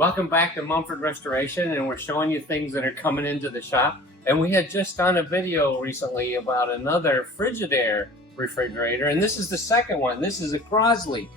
Welcome back to Mumford Restoration, and we're showing you things that are coming into the shop. And we had just done a video recently about another Frigidaire refrigerator, and this is the second one. This is a Crosley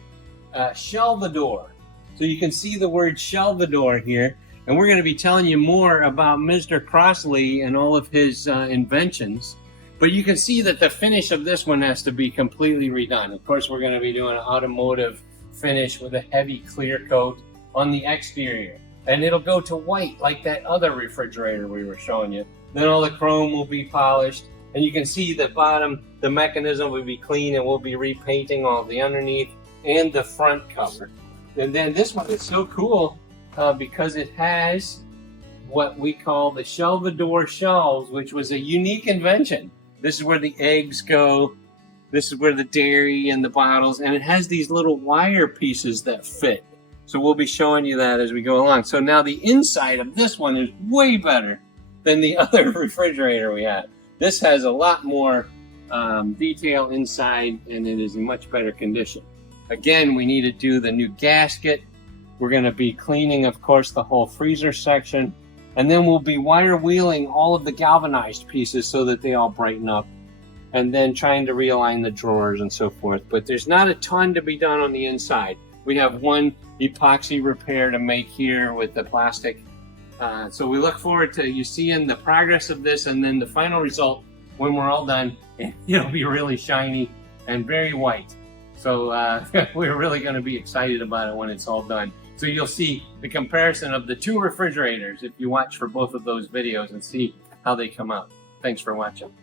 Shelvador. So you can see the word Shelvador here, and we're going to be telling you more about Mr. Crosley and all of his inventions. But you can see that the finish of this one has to be completely redone. Of course, we're going to be doing an automotive finish with a heavy clear coat on the exterior, and it'll go to white like that other refrigerator we were showing you. Then all the chrome will be polished, and you can see the bottom, the mechanism will be clean, and we'll be repainting all the underneath and the front cover. And then this one is so cool because it has what we call the Shelvador shelves, which was a unique invention. This is where the eggs go. This is where the dairy and the bottles, and it has these little wire pieces that fit. So we'll be showing you that as we go along. So now the inside of this one is way better than the other refrigerator we had. This has a lot more detail inside, and it is in much better condition. Again, we need to do the new gasket. We're going to be cleaning, of course, the whole freezer section. And then we'll be wire wheeling all of the galvanized pieces so that they all brighten up. And then trying to realign the drawers and so forth. But there's not a ton to be done on the inside. We have one epoxy repair to make here with the plastic. So we look forward to you seeing the progress of this, and then the final result when we're all done. It'll be really shiny and very white. So we're really going to be excited about it when it's all done. So you'll see the comparison of the two refrigerators if you watch for both of those videos and see how they come out. Thanks for watching.